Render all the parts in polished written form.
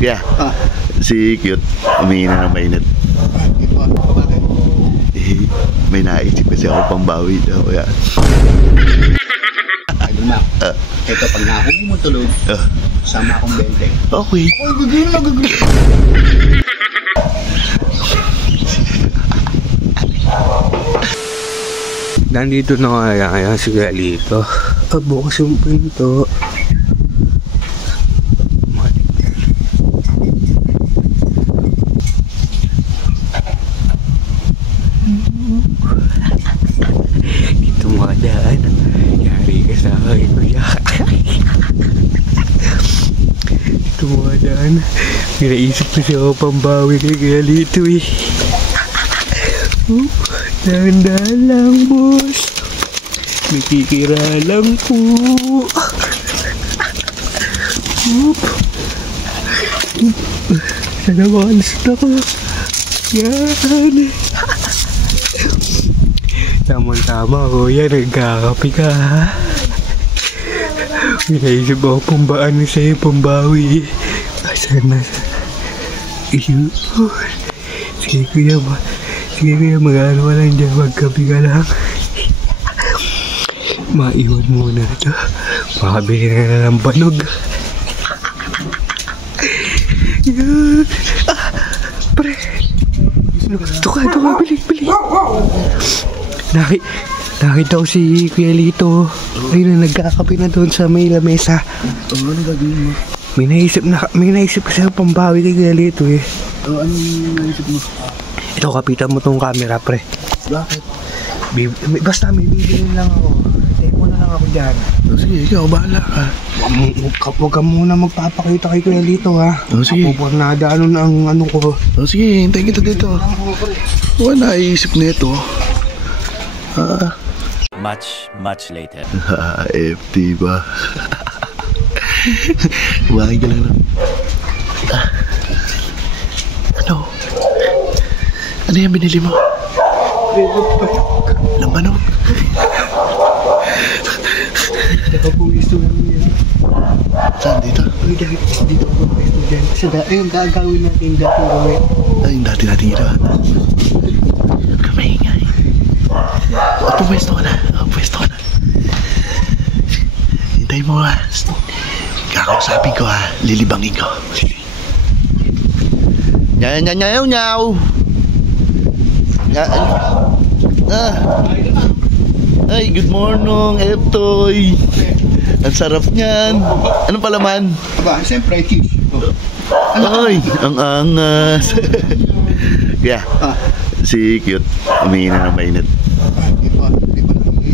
Kaya, si Cute, umihi na ng mainit. Eh, may naisip kasi ako pang bawi daw. Kaya. Idol Mac, ito pag nahuli mo tulog, sama akong 20. Okay. Uy, gagawin na, gagawin. Nandito na kaya si Galito. Bukas yung pinto. Ito mga daan. Yari ka sa akin, kuya. Ito mga daan. Pinaisip ko siya ako pambawi kay Galito eh. Dahan-dahan lang, boss. Nakikira lang po. Sana makalis na ko. Yan. Tama-tama, kuya. Nagkakapi ka. Pinaisip ako pambaan sa'yo, pambawi. Asan na? Iyo. Sige, kuya ba? Sige kuya, mag-ano ka lang dyan, magkapi ka lang. Maiwan muna ito. Makabili na ng banog. Yan. Pre. Ito ka, bili. Nakita ko si Kuya Lito. Ayun na, nagkakapi na doon sa may lamesa. Ano gagawin mo? May naisip kasi ako pambawi kay Kuya Lito eh. Anong naisip mo? Ito, kapitan mo tong camera, pre. Bakit? Basta may bibilin lang ako. Tayo mo na lang ako dyan. Sige, ikaw, bahala ka. Huwag ka muna magpapakita kay Kuya Lito, ha? Sige. Pupunada ang ano ko. Sige, hintayin kita dito. Wala naisip na ito. Much later. FT ba? Kumain ka lang. Ano yung binili mo? Lambanog. Nakapuwisto lang yan. Saan dito? Dito ako puwisto dyan. Ayun, gagawin natin dati gawin. Ay, yung dati natin ginawa. Huwag ka maingay. Puwesto ka na. Puwesto ka na. Hintay mo ha. Kakausapin ko ha. Lilibangin ko. Nyaw. Ay, good morning, Eptoy. Ang sarap niyan. Anong palaman? Aba, siyempre, cheese. Ay, ang angas. Kaya, si Cute, umihi na ng mainit.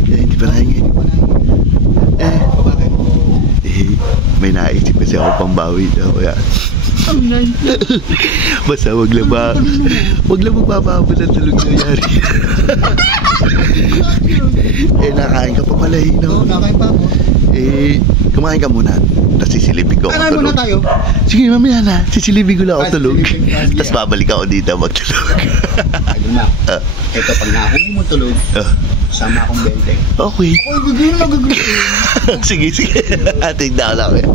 Hindi pa nahingi. May naisip kasi ako pang bawi daw. Kaya, basta wag lang magpapabot ang tulog na yari. Nakain ka pa pala no? Nakain pa ako. Kumain ka muna. Tapos sisilipin ko ako Kailan tulog. muna tayo? Sige, mamaya na. Sisilipin ko lang ako tulog. Tapos babalik ako dito magtulog. Idol Mac, ito pag nahuli mo tulog, sama akong 20. Okay. Uy, gagawin na, gagawin. Sige. Tignan lang eh.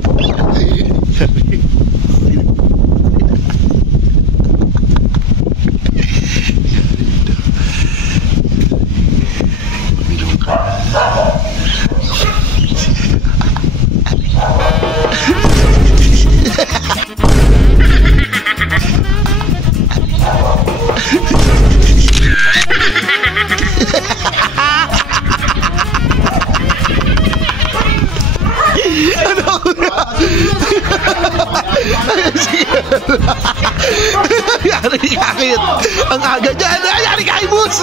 Yari kakit. Ang aga dyan. Yari kakit, boss.